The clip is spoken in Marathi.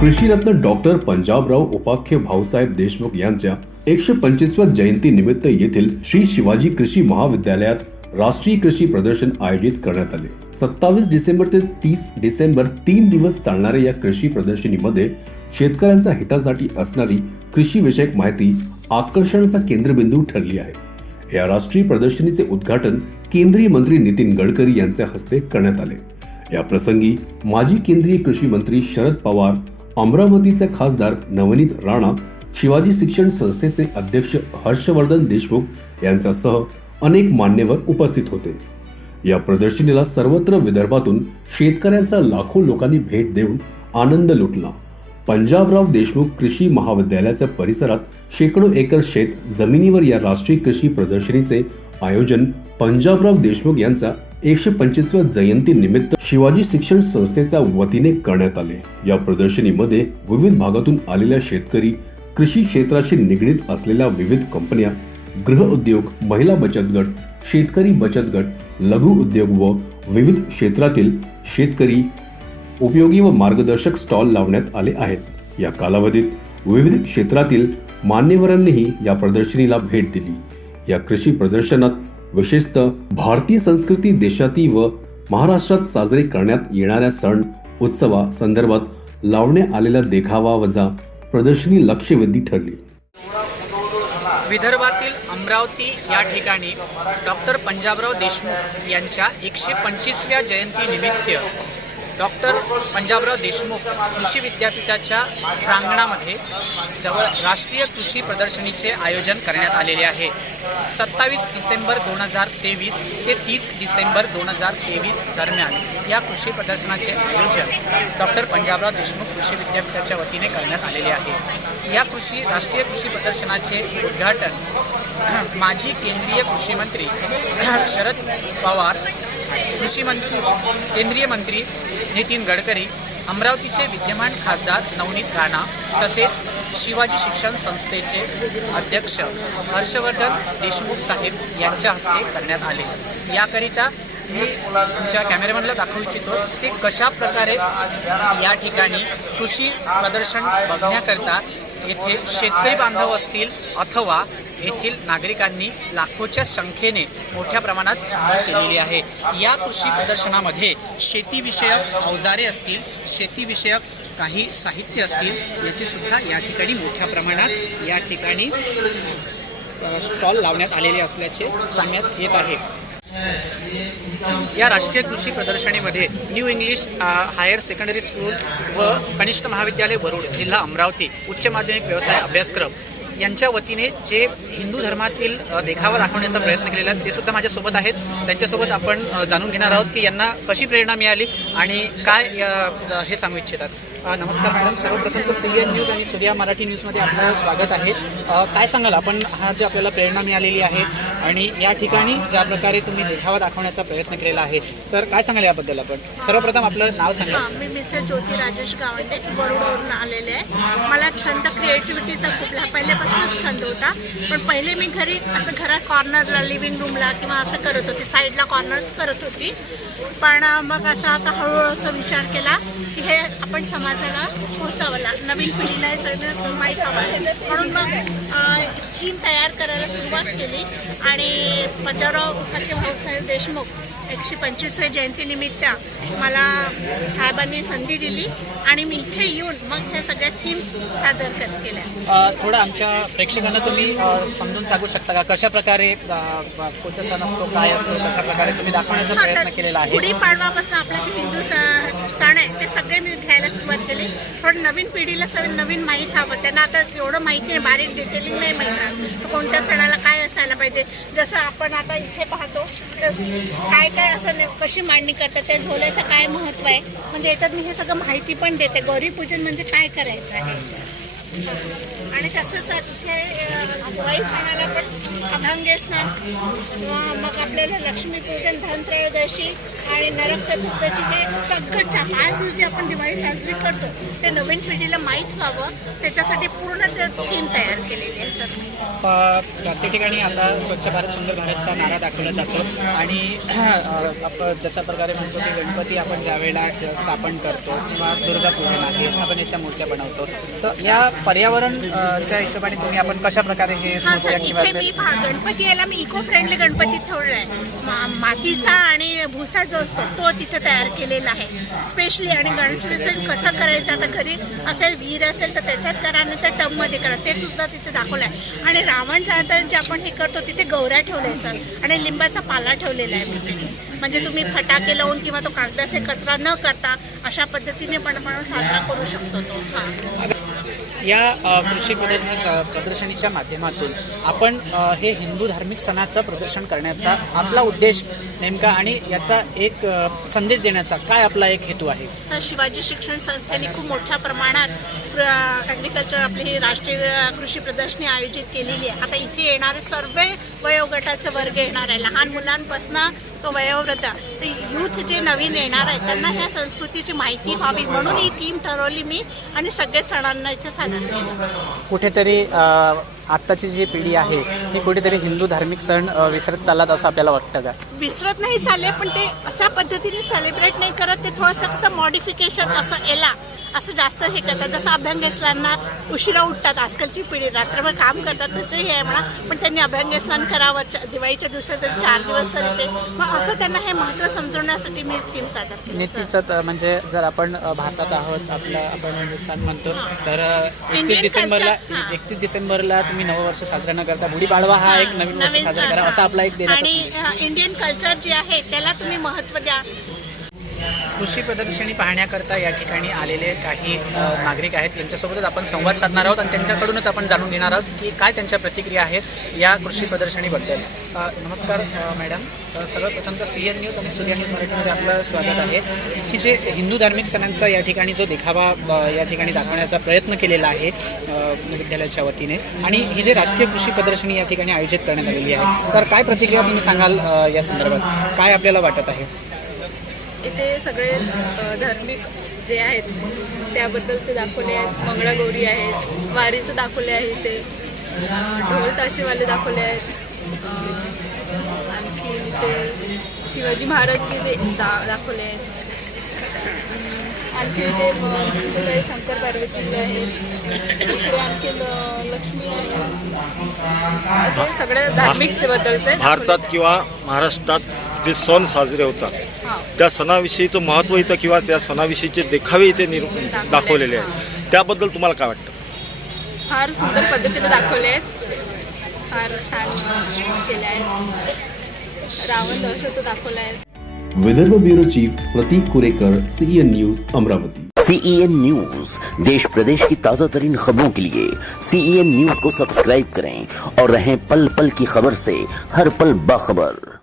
कृषीरत्न डॉक्टर पंजाबराव उपाख्य भाऊसाहेब देशमुख यांच्या एकशे पंचवीसव्या जयंती निमित्त येथील श्री शिवाजी कृषी महाविद्यालयात राष्ट्रीय कृषी प्रदर्शन आयोजित करण्यात आले. सत्तावीस डिसेंबर ते तीस डिसेंबर तीन दिवस चालणाऱ्या या कृषी प्रदर्शनीमध्ये शेतकऱ्यांच्या हितासाठी असणारी कृषी विषयक माहिती आकर्षणाचा केंद्रबिंदू ठरली आहे. या राष्ट्रीय प्रदर्शनीचे उद्घाटन केंद्रीय मंत्री नितीन गडकरी यांच्या हस्ते करण्यात आले. या प्रसंगी माजी केंद्रीय कृषी मंत्री शरद पवार अमरावतीचे खासदार नवनीत राणा शिवाजी शिक्षण संस्थेचे अध्यक्ष हर्षवर्धन देशमुख यांच्यासह अनेक मान्यवर उपस्थित होते. या प्रदर्शनीला सर्वत्र विदर्भातून शेतकऱ्यांचा लाखो लोकांनी भेट देऊन आनंद लुटला. पंजाबराव देशमुख कृषी महाविद्यालयाच्या परिसरात शेकडो एकर शेत जमिनीवर या राष्ट्रीय कृषी प्रदर्शनीचे आयोजन पंजाबराव देशमुख यांचा एकशे पंचवीसव्या जयंती निमित्त शिवाजी शिक्षण संस्थेच्या वतीने करण्यात आले. या प्रदर्शनीमध्ये विविध भागातून आलेल्या शेतकरी कृषी क्षेत्राशी निगडीत असलेल्या विविध कंपन्या गृह उद्योग महिला बचत गट शेतकरी बचत गट लघु उद्योग व विविध क्षेत्रातील शेतकरी उपयोगी व मार्गदर्शक स्टॉल लावण्यात आले आहेत. या कालावधीत विविध क्षेत्रातील मान्यवरांनीही या प्रदर्शनीला भेट दिली. या कृषी प्रदर्शनात विशेषतः भारतीय संस्कृती देशातील व महाराष्ट्रात साजरे करण्यात येणाऱ्या सण उत्सवा संदर्भात लावण्यात आलेला देखावा वजा प्रदर्शनी लक्षवेधी ठरली. विदर्भातील अमरावती या ठिकाणी डॉक्टर पंजाबराव देशमुख यांच्या एकशे पंचवीसव्या जयंतीनिमित्त डॉक्टर पंजाबराव देशमुख कृषी विद्यापीठाच्या प्रांगणामध्ये जवळ राष्ट्रीय कृषी प्रदर्शनीचे आयोजन करण्यात आलेले आहे. सत्तावीस डिसेंबर दोन हजार तेवीस ते तीस डिसेंबर दोन हजार तेवीस दरम्यान या कृषी प्रदर्शनाचे आयोजन डॉक्टर पंजाबराव देशमुख कृषी विद्यापीठाच्या वतीने करण्यात आलेले आहे. या कृषी राष्ट्रीय कृषी प्रदर्शनाचे उद्घाटन माजी केंद्रीय कृषी मंत्री शरद पवार कृषी मंत्री केंद्रीय मंत्री नितीन गडकरी अमरावतीचे विद्यमान खासदार नवनीत राणा तसेच शिवाजी शिक्षण संस्थेचे अध्यक्ष हर्षवर्धन देशमुख साहेब यांच्या हस्ते करण्यात आले. याकरिता मी तुमच्या कॅमेरामॅनला दाखवू इच्छितो की कशा प्रकारे या ठिकाणी कृषी प्रदर्शन बघण्याकरता येथे शेतकरी बांधव असतील अथवा येथील नागरिकांनी लाखोच्या संख्येने मोठ्या प्रमाणात सुरुवात केलेली आहे. या कृषी प्रदर्शनामध्ये शेतीविषयक अवजारे असतील शेतीविषयक काही साहित्य असतील याचीसुद्धा या ठिकाणी मोठ्या प्रमाणात या ठिकाणी स्टॉल लावण्यात आलेले असल्याचे सांगण्यात येत आहे. या राष्ट्रीय कृषी प्रदर्शनीमध्ये new English higher secondary school व कनिष्ठ महाविद्यालय वरुड जिल्हा अमरावती उच्च माध्यमिक व्यवसाय अभ्यासक्रम यांच्या वतीने जे हिंदू धर्मातील देखावा दाखवण्याचा प्रयत्न केलेला आहे ते सुद्धा माझ्यासोबत आहेत. त्यांच्यासोबत आपण जाणून घेणार आहोत की यांना कशी प्रेरणा मिळाली आणि काय हे सांगू इच्छितात. नमस्कार मॅडम. सर्वप्रथम तर सी एन न्यूज आणि सूर्या मराठी न्यूजमध्ये आपलं स्वागत आहे. काय सांगाल? आपण हा जे आपल्याला प्रेरणा मिळालेली आहे आणि या ठिकाणी ज्या प्रकारे तुम्ही देखावा दाखवण्याचा प्रयत्न केलेला आहे तर काय सांगाल याबद्दल आपण? सर्वप्रथम आपलं नाव सांगा. मी मिसेस ज्योती राजेश गावंडे वरुडवरून आलेले आहे. मला छंद क्रिएटिव्हिटीचा खूप पहिल्यापासूनच छंद होता पण पहिले मी घरी असं घरात कॉर्नरला लिव्हिंग रूमला किंवा असं करत होती साईडला कॉर्नर्स करत होती. पण मग असं आता हळूहळू असं विचार केला की हे आपण समाजाला पोचावं लाग नवीन पिढीला हे सगळं माहीत हवं म्हणून मग थीम तयार करायला सुरुवात केली आणि पंजाबराव उपाध्ये भाऊसाहेब देशमुख एकशे पंचवीसव्या जयंतीनिमित्त मला साहेबांनी संधी दिली आणि मी इथे येऊन मग ह्या सगळ्या थीम्स सादर कर केल्या. थोडं आमच्या प्रेक्षकांना तुम्ही समजून सांगू शकता का? कशा प्रकारे कोणता सण असतो काय असतो कशा प्रकारे तुम्ही दाखवण्याचा हा, प्रयत्न केलेला आहे? गुढीपाडवापासून आपलं जे हिंदू सण आहे ते सगळे मी घ्यायला सुरुवात केली. थोडं नवीन पिढीला सगळं नवीन माहीत हवं. त्यांना आता एवढं माहिती नाही बारीक डिटेलिंग नाही माहीत कोणत्या सणाला काय असायला पाहिजे? जसं आपण आता इथे पाहतो तर काय काय असं नाही- कशी मांडणी करतात त्या झोल्याचं काय महत्त्व आहे? म्हणजे याच्यात मी हे सगळं माहिती पण देते. गौरीपूजन म्हणजे काय करायचं आहे? आणि तसंच इथे अ, दिवाळी सणाला पण अभंगे स्नान मग आपल्याला लक्ष्मीपूजन धनत्रयोदशी आणि नरक चतुर्दशी हे सगळं चा- पाच दिवस जे आपण दिवाळी साजरी करतो ते नवीन पिढीला माहीत व्हावं. त्याच्यासाठी पूर्ण थीम तयार केलेली आहे सर. प्रत्येक ठिकाणी आता स्वच्छ भारत सुंदर भारतचा नारा दाखवला जातो. आणि आपण जशा प्रकारे म्हणतो की गणपती आपण ज्यावेळेला स्थापन करतो किंवा दुर्गापूजन आहे आपण याच्या मूर्त्या बनवतो. तर या पर्यावरण अ, च्या हिशोबाने तुम्ही आपण कशा प्रकारे हे हा सर इथे मी गणपती याला मी इको फ्रेंडली गणपती ठेवला आहे. मातीचा आणि भुसा जो असतो तो तिथे तयार केलेला आहे. स्पेशली आणि गणेश विसर्जन कसं करायचं आता घरी असेल विहीर असेल तर त्याच्यात करा नाही तर टबमध्ये करा. ते सुद्धा तिथे दाखवलं आहे. आणि रावण जाताना जे आपण हे करतो तिथे गौऱ्या ठेवले सर आणि लिंबाचा पाला ठेवलेला आहे मी तिथे. म्हणजे तुम्ही फटाके लावून किंवा तो कागदाचे कचरा न करता अशा पद्धतीने पण आपण साजरा करू शकतो तो. हा. या कृषी प्रदर्शन प्रदर्शनीच्या माध्यमातून आपण हे हिंदू धार्मिक सणाचं प्रदर्शन करण्याचा आपला उद्देश नेमका आणि याचा एक संदेश देण्याचा काय आपला एक हेतू आहे? सर शिवाजी शिक्षण संस्थेने खूप मोठ्या प्रमाणात ॲग्रिकल्चर आपली ही राष्ट्रीय कृषी प्रदर्शनी आयोजित केलेली आहे. आता इथे येणारे सर्व वयोगटाचे वर्ग येणार आहे. लहान मुलांपासून तो वयोवृद्ध. ते यूथ जे नवीन येणार आहेत त्यांना ह्या संस्कृतीची माहिती व्हावी म्हणून ही टीम ठरवली मी आणि सगळे सणांना इथे सादर केलं. कुठेतरी आत्ताची जी पिढी आहे ही कुठेतरी हिंदू धार्मिक सण विसरत चालत असं आपल्याला वाटतं का? विसरत नाही चालले पण ते अशा पद्धतीने सेलिब्रेट नाही करत ते थोडंसं कसं मॉडिफिकेशन असं याला असं जास्त हे करतात. जसं अभ्यंगस्नांना उशिरा उठतात आजकालची पिढी रात्रभर काम करतात त्याचं हे आहे म्हणा. पण त्यांनी अभ्यंगस्नान करावं च- दिवाळीच्या दिवसात तरी चार दिवस तरी ते. मग असं त्यांना हे महत्त्व समजवण्यासाठी मी थीम सादर केली. निश्चितच म्हणजे जर आपण भारतात आहोत आपलं आपण हिंदुस्थान म्हणतो तर एकतीस डिसेंबरला culture. एकतीस डिसेंबरला तुम्ही नववर्ष साजरा न करता गुढीपाडवा हा एक नवीन वर्ष साजरा करा असा आपला एक देण्याचा आणि इंडियन कल्चर जे आहे त्याला तुम्ही महत्त्व द्या. कृषी प्रदर्शनी पाहण्याकरता या ठिकाणी आलेले काही नागरिक आहेत. यांच्यासोबतच आपण संवाद साधणार आहोत आणि त्यांच्याकडूनच आपण जाणून घेणार आहोत की काय त्यांच्या प्रतिक्रिया आहेत या कृषी प्रदर्शनीबद्दल. नमस्कार मॅडम. सर्वप्रथम तर सी एन न्यूज आणि सूर्या न्यूज मराठीमध्ये आपलं स्वागत आहे. की जे हिंदू धार्मिक सणांचा या ठिकाणी जो देखावा या ठिकाणी दाखवण्याचा प्रयत्न केलेला आहे विद्यालयाच्या वतीने आणि ही जे राष्ट्रीय कृषी प्रदर्शनी या ठिकाणी आयोजित करण्यात आलेली आहे तर काय प्रतिक्रिया तुम्ही सांगाल या संदर्भात? काय आपल्याला वाटत आहे? इथे सगळे धार्मिक जे आहेत त्याबद्दल ते दाखवले आहेत. मंगळागौरी आहेत वारीचं दाखवले आहे इथे. ढोल ताशेवाले दाखवले आहेत. आणखी इथे शिवाजी महाराजचे ते दा दाखवले आहेत. आणखी इथे सगळे शंकर पार्वती आहेत. दुसरे आणखी लक्ष्मी आहे. असे सगळे धार्मिक बद्दलचे भारतात किंवा महाराष्ट्रात जे सण साजरे होतात हाँ त्या सणाविषयीचं महत्त्व इथं किंवा त्या सणाविषयीचे देखावे इथे निर दाखवलेले आहेत. त्याबद्दल तुम्हाला काय वाटतं? फार सुंदर पद्धतीने दाखवले आहेत. फार छान केले आहेत. रावण दहशत दाखवलं आहे Vidarbha bureau chief Pratik Kurekar CN news Amravati. CEN news देश प्रदेश की ताज़ा तरीन खबरों के लिए सीईएन न्यूज़ को सब्सक्राइब करें और रहें पल पल की खबर से हर पल बाखबर।